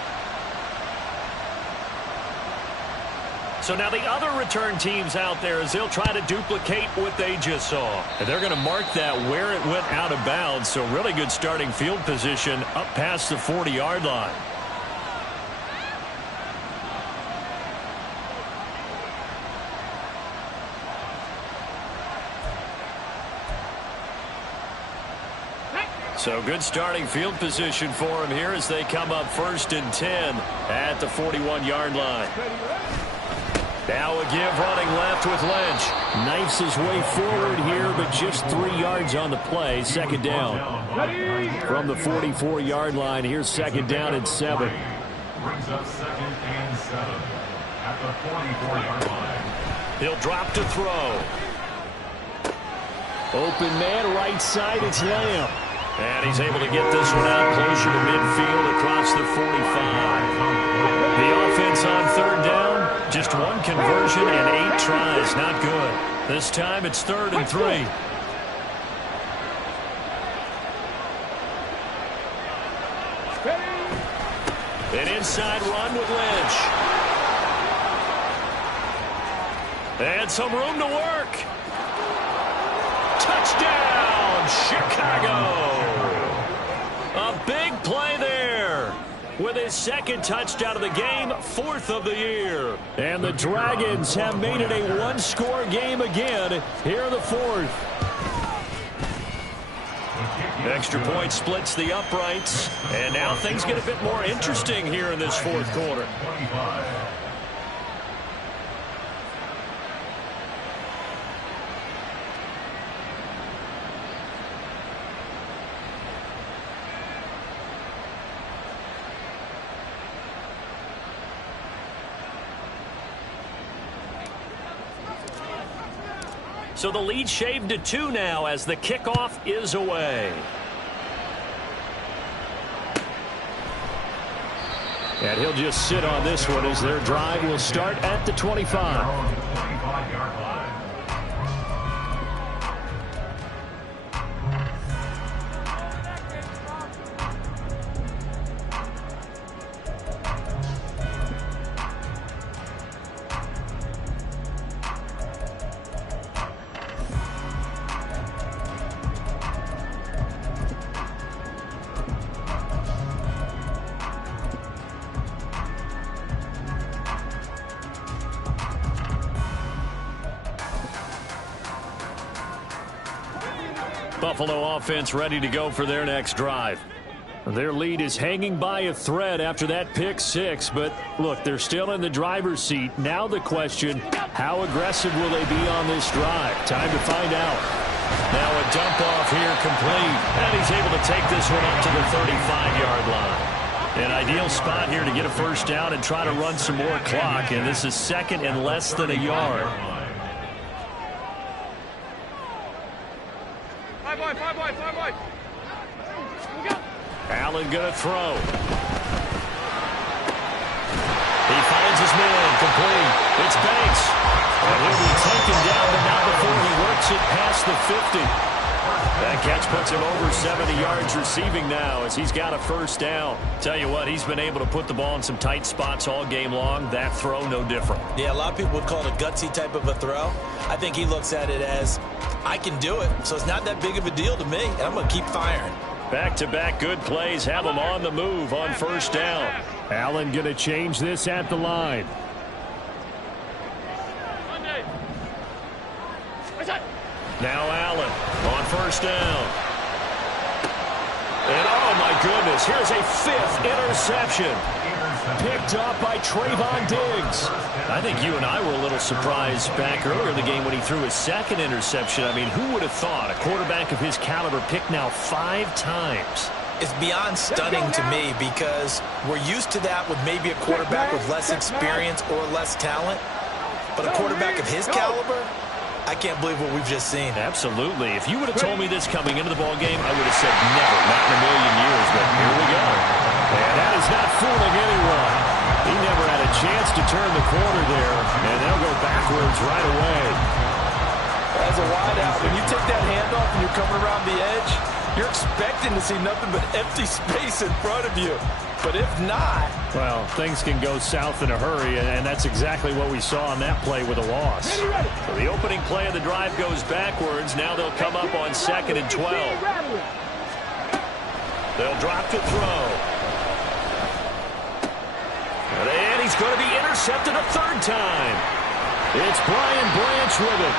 So now the other return teams out there as they'll try to duplicate what they just saw. And they're going to mark that where it went out of bounds. So really good starting field position up past the 40-yard line. So good starting field position for him here as they come up 1st and 10 at the 41-yard line. Now a give running left with Lynch. Knifes his way forward here, but just 3 yards on the play. 2nd down. From the 44-yard line, here's 2nd down and 7. Brings up 2nd and 7 at the 44-yard line. He'll drop to throw. Open man, right side, it's Lamb. And he's able to get this one out closer to midfield across the 45. The offense on 3rd down, just 1 conversion and 8 tries. Not good. This time it's 3rd and 3. An inside run with Lynch. And some room to work. Touchdown, Chicago. A big play there. With his 2nd touchdown of the game, 4th of the year. And the Dragons have made it a 1-score game again here in the 4th. Extra point splits the uprights. And now things get a bit more interesting here in this 4th quarter. So the lead shaved to 2 now as the kickoff is away. And he'll just sit on this one as their drive will start at the 25. Buffalo offense ready to go for their next drive. Their lead is hanging by a thread after that pick 6, but look, they're still in the driver's seat. Now the question, how aggressive will they be on this drive? Time to find out. Now a dump off here complete, and he's able to take this one up to the 35-yard line. An ideal spot here to get a 1st down and try to run some more clock, and this is 2nd and less than a yard. Allen going to throw. He finds his man, complete. It's Banks. And he'll be taken down, but not before he works it past the 50. That catch puts him over 70 yards receiving now as he's got a 1st down. Tell you what, he's been able to put the ball in some tight spots all game long. That throw, no different. Yeah, a lot of people would call it a gutsy type of a throw. I think he looks at it as, I can do it, so it's not that big of a deal to me, and I'm going to keep firing. Back-to-back good plays have him on the move on 1st down. Allen going to change this at the line. Now Allen on 1st down. And oh my goodness, here's a 5th interception. Picked up by Trayvon Diggs. I think you and I were a little surprised back earlier in the game when he threw his 2nd interception. I mean, who would have thought a quarterback of his caliber picked now 5 times? It's beyond stunning to me because we're used to that with maybe a quarterback with less experience or less talent. But a quarterback of his caliber, I can't believe what we've just seen. Absolutely. If you would have told me this coming into the ballgame, I would have said never, not in a million years. But here we go. And that is not fooling anyone. He never had a chance to turn the corner there, and they'll go backwards right away. As a wideout, when you take that handoff and you're coming around the edge, You're expecting to see nothing but empty space in front of you. But if not... Well, things can go south in a hurry, and that's exactly what we saw on that play with a loss. So the opening play of the drive goes backwards. Now they'll come up on 2nd and 12. They'll drop to throw. And he's going to be intercepted a third time. It's Brian Branch with it.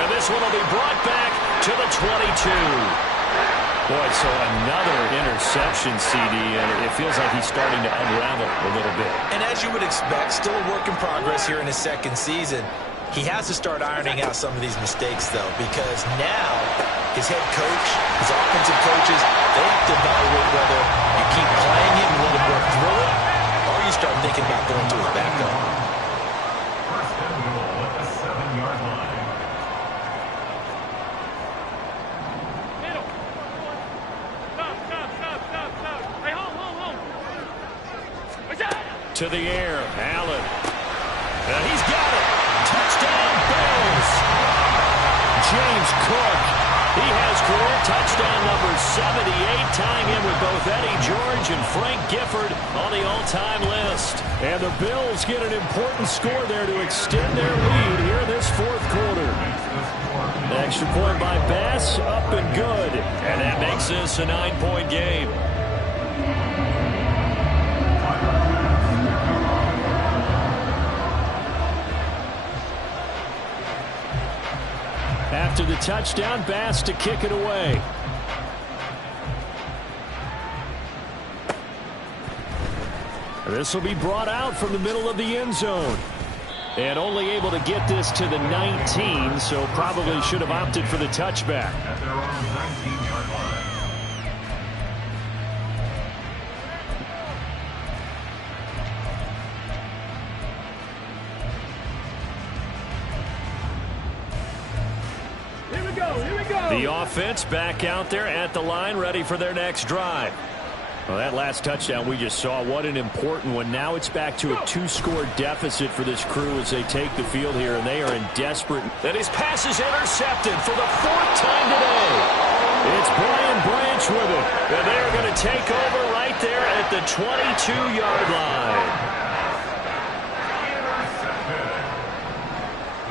And this one will be brought back to the 22. Boy, so another interception, CD, and it feels like he's starting to unravel a little bit. And as you would expect, still a work in progress here in his second season. He has to start ironing out some of these mistakes, though, because now his head coach, his offensive coaches, they have to evaluate whether you keep playing him and let him work through it, or you start thinking about going to his backup. First and goal at the 7-yard line. To the air, Allen. And he's got it. Touchdown, Bills. James Cook. He has career touchdown number 78, tying him with both Eddie George and Frank Gifford on the all-time list. And the Bills get an important score there to extend their lead here in this fourth quarter. The extra point by Bass, up and good. And that makes this a 9-point game. After the touchdown, Bass to kick it away. This will be brought out from the middle of the end zone. And only able to get this to the 19, so probably should have opted for the touchback. At their own 19-yard line. The offense back out there at the line, ready for their next drive. Well, that last touchdown we just saw, what an important one. Now it's back to a 2-score deficit for this crew as they take the field here, and they are in desperate. And his pass is intercepted for the 4th time today. It's Brian Branch with it. And they are going to take over right there at the 22-yard line.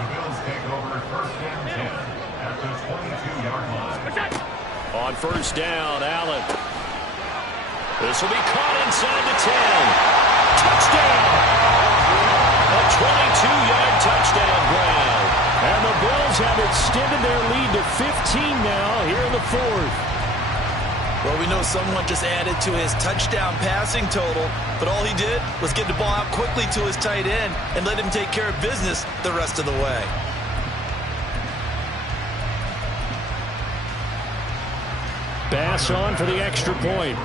The Bills take over first and 10 at the 22-yard line. On first down, Allen. This will be caught inside the 10. Touchdown! A 22-yard touchdown grab. And the Bills have extended their lead to 15 now here in the fourth. Well, we know someone just added to his touchdown passing total, but all he did was get the ball out quickly to his tight end and let him take care of business the rest of the way. Bass on for the extra point.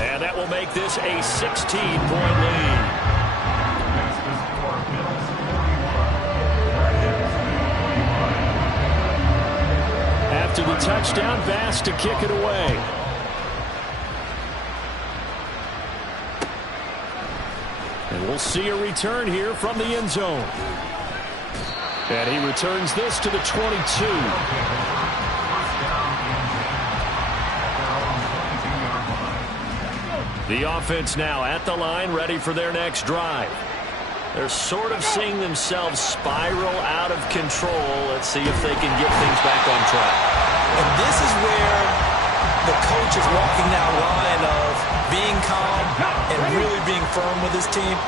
And that will make this a 16-point lead. After the touchdown, Bass to kick it away. And we'll see a return here from the end zone. And he returns this to the 22. The offense now at the line, ready for their next drive. They're sort of seeing themselves spiral out of control. Let's see if they can get things back on track. And this is where the coach is walking that line of being calm and really being firm with his team.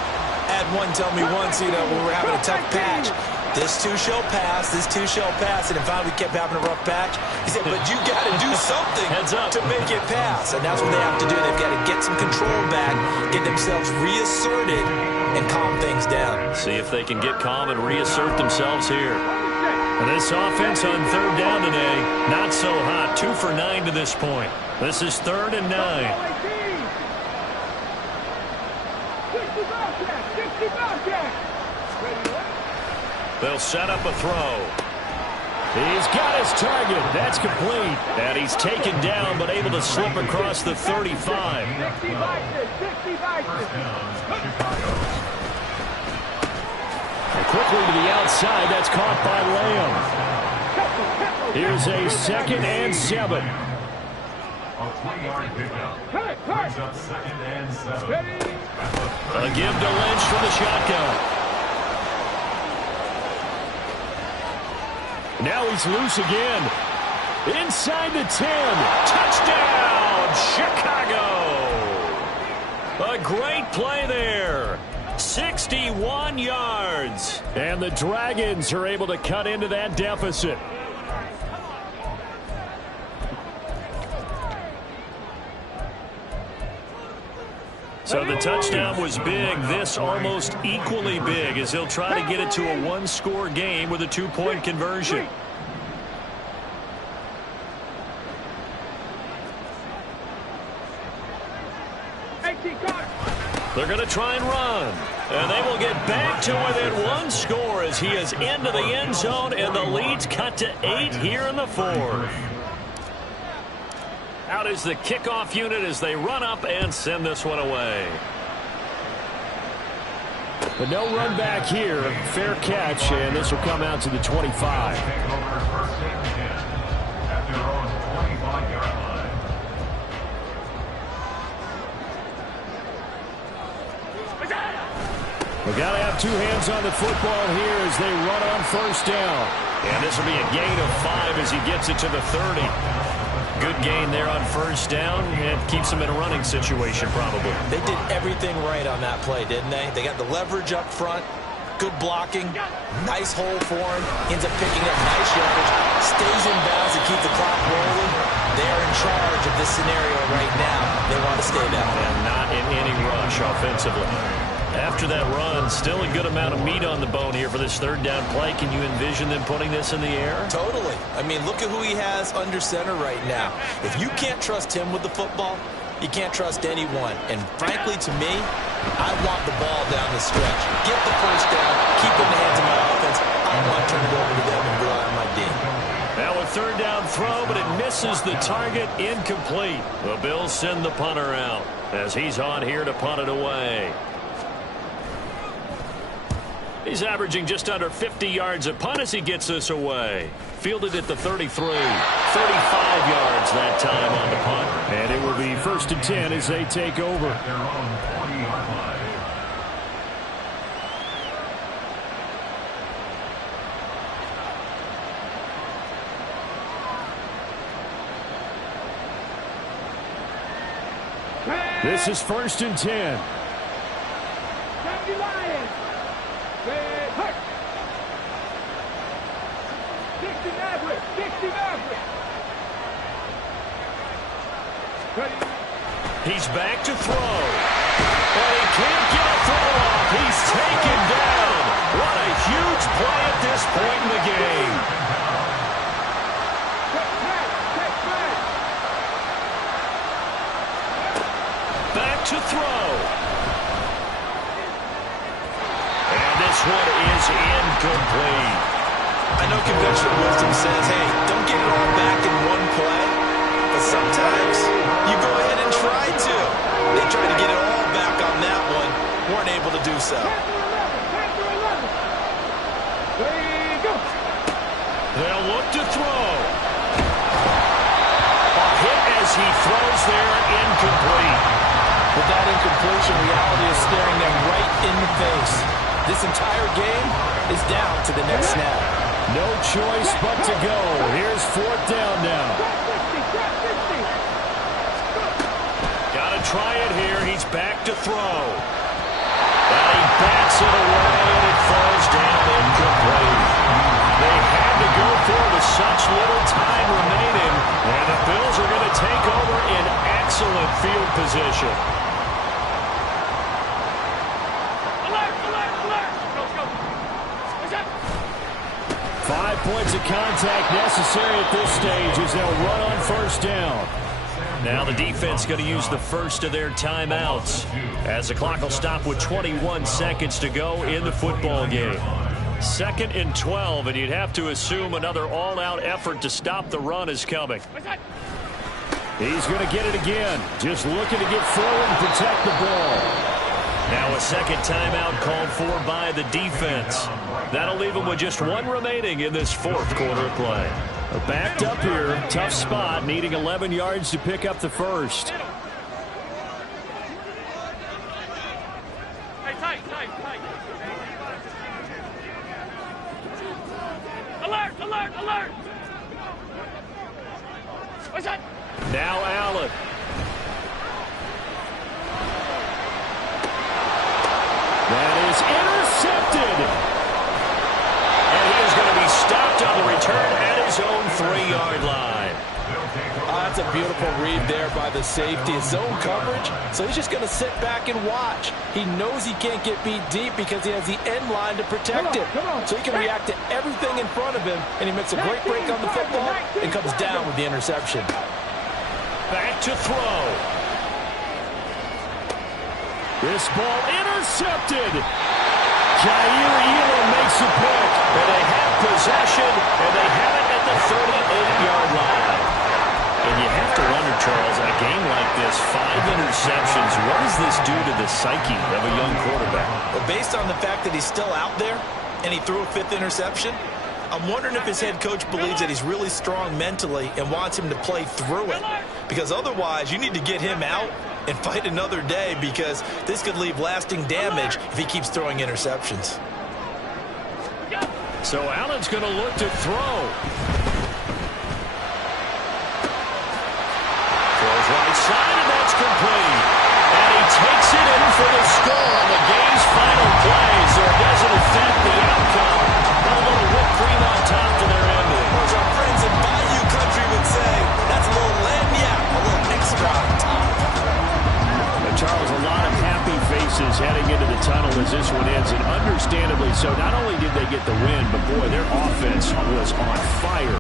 Had one tell me once, when we're having a tough patch, this too shall pass, this too shall pass. And if we kept having a rough patch, he said, but you got to do something to make it pass. And that's what they have to do. They've got to get some control back, get themselves reasserted, and calm things down. See if they can get calm and reassert themselves here. This offense on third down today, not so hot. 2 for 9 to this point. This is 3rd and 9. They'll set up a throw. He's got his target. That's complete. And he's taken down, but able to slip across the 35. quickly to the outside. That's caught by Lamb. Here's a 2nd and 7. A 3-yard pickup. Brings up 2nd and 7. A give to Lynch from the shotgun. Now he's loose again. Inside the 10. Touchdown, Chicago. A great play there. 61 yards. And the Dragons are able to cut into that deficit. So the touchdown was big. This almost equally big as he'll try to get it to a 1-score game with a 2-point conversion. They're going to try and run. And they will get back to within 1 score as he is into the end zone, and the lead's cut to 8 here in the 4th. Out is the kickoff unit as they run up and send this one away. But no run back here. Fair catch, and this will come out to the 25. We've got to have 2 hands on the football here as they run on 1st down. And this will be a gain of 5 as he gets it to the 30. Good gain there on 1st down, and keeps him in a running situation probably. They did everything right on that play, didn't they? They got the leverage up front, good blocking, nice hole for him, ends up picking up nice yardage, stays in bounds to keep the clock rolling. They are in charge of this scenario right now. They want to stay that way. And not in any rush offensively. After that run, still a good amount of meat on the bone here for this 3rd down play. Can you envision them putting this in the air? Totally. I mean, look at who he has under center right now. If you can't trust him with the football, you can't trust anyone. And frankly, to me, I want the ball down the stretch. Get the 1st down, keep it in the hands of my offense. I want to turn it over to them and rely on my D. Now a 3rd down throw, but it misses the target, incomplete. The Bills send the punter out as he's on here to punt it away. He's averaging just under 50 yards a punt as he gets this away. Fielded at the 33. 35 yards that time on the punt. And it will be 1st and 10 as they take over. Their own 40-yard line. This is 1st and 10. He's back to throw. But he can't get a throw off. He's taken down. What a huge play at this point in the game. Back to throw. And this one is incomplete. I know conventional wisdom says, hey, don't get it all back in one play. But sometimes you go ahead and try to. They tried to get it all back on that one. Weren't able to do so. They'll look to throw. A hit as he throws there, incomplete. With that incompletion, reality is staring them right in the face. This entire game is down to the next snap. No choice but to go. Here's 4th down now. Got to try it here. He's back to throw. And he bats it away, and it falls down incomplete. They had to go for it with such little time remaining, and the Bills are going to take over in excellent field position. 5 points of contact necessary at this stage as they'll run on 1st down. Now the defense going to use the first of their timeouts as the clock will stop with 21 seconds to go in the football game. 2nd and 12, and you'd have to assume another all-out effort to stop the run is coming. He's going to get it again. Just looking to get forward and protect the ball. Now a second timeout called for by the defense. That'll leave them with just one remaining in this fourth quarter of play. Backed up here, tough spot, needing 11 yards to pick up the first. Alert, alert, alert! What's that? Now Allen. That is intercepted. And he is going to be stopped on the return at his own 3-yard line. That's a beautiful read there by the safety. His zone coverage, so he's just going to sit back and watch. He knows he can't get beat deep because he has the end line to protect him. So he can react to everything in front of him, and he makes a great break on the football and comes down with the interception. Back to throw. This ball intercepted. Jair Elam makes a pick. And they have possession, and they have it at the 38-yard line. And you have to wonder, Charles, in a game like this, 5 interceptions, what does this do to the psyche of a young quarterback? Well, based on the fact that he's still out there and he threw a 5th interception, I'm wondering if his head coach believes that he's really strong mentally and wants him to play through it. Because otherwise, you need to get him out and fight another day, because this could leave lasting damage if he keeps throwing interceptions. So Allen's going to look to throw. Throws right side, and that's complete. And he takes it in for the score on the game's final play, so it doesn't affect the outcome. A little whipped cream on top to their ending. As our friends in Bayou Country would say, that's a little lagniappe, a little extra on top. Charles, a lot of happy faces heading into the tunnel as this one ends, and understandably so. Not only did they get the win, but boy, their offense was on fire.